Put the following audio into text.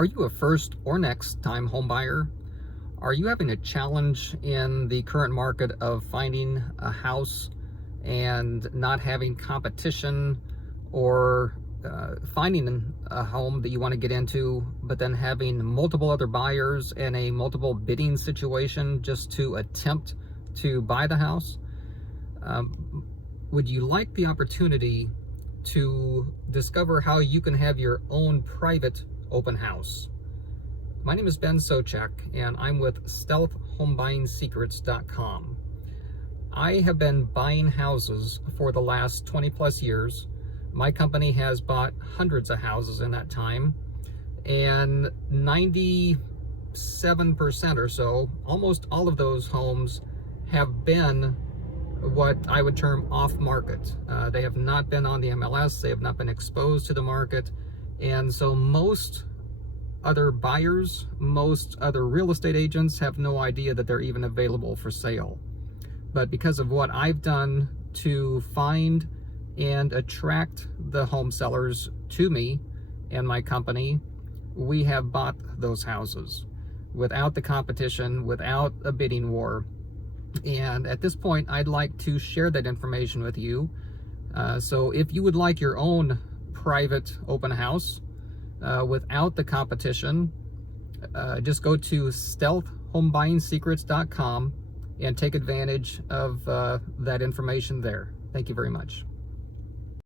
Are you a first or next time home buyer? Are you having a challenge in the current market of finding a house and not having competition, or finding a home that you want to get into, but then having multiple other buyers and a multiple bidding situation just to attempt to buy the house? Would you like the opportunity to discover how you can have your own private open house? My name is Ben Souchek, and I'm with StealthHomeBuyingSecrets.com. I have been buying houses for the last 20 plus years. My company has bought hundreds of houses in that time, and 97% or so, almost all of those homes have been what I would term off market. They have not been on the MLS, they have not been exposed to the market, and so most other buyers, most other real estate agents have no idea that they're even available for sale. But because of what I've done to find and attract the home sellers to me and my company, we have bought those houses without the competition, without a bidding war. And at this point, I'd like to share that information with you. So if you would like your own private open house without the competition, just go to StealthHomeBuyingSecrets.com and take advantage of that information there. Thank you very much.